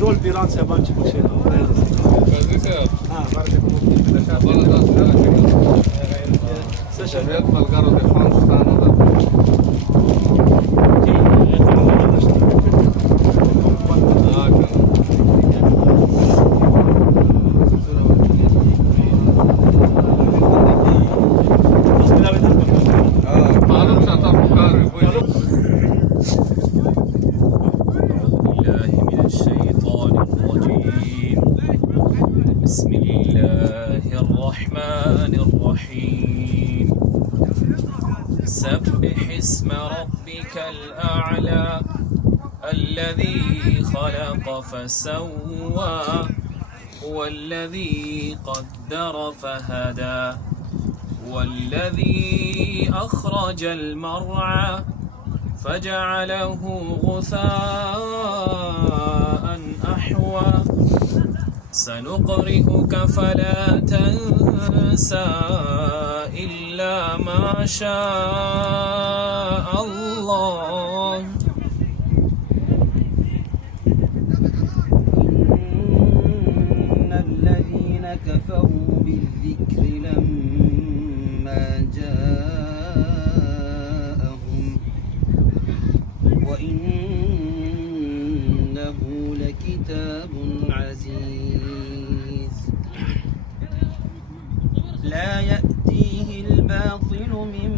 Dol Biran Seban çıkmış şey. Neredesin? Ha, barakallahu fik. والله ده سنة Seşer. يدخل قرض 5 سنة معلوم شطف قارب بالله من الشيطان الرجيم بسم الله الرحمن الرحيم سبح اسم ربك الأعلى الذي خلق فسوى والذي قدر فهدى والذي أخرج المرعى فجعله غثاء أحوى سنقرئك فلا تنسى إلا ما شاء الله إن الذين كفروا بالذكر لما جاءهم وإنه لكتاب عزيز لا يأتيه الباطل من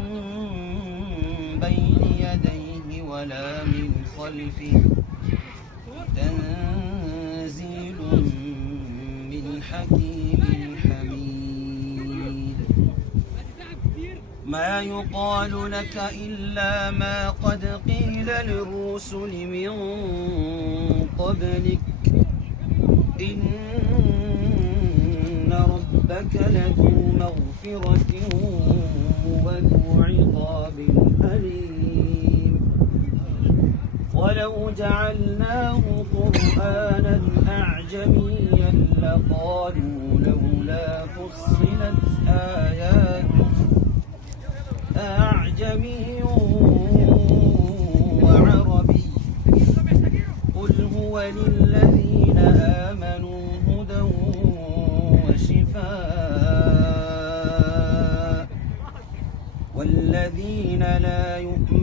بين يديه ولا من خلفه تنزيل من حكيم حميد ما يقال لك إلا ما قد قيل للرسل من قبلك إن ربك لذو مغفرة وذو عقاب أليم ولو جعلناه قرآنا أعجميا لقالوا لولا فصلت آياته أعجمي وعربي قل هو للذين آمنوا هدى وشفاء والذين لا يؤمنون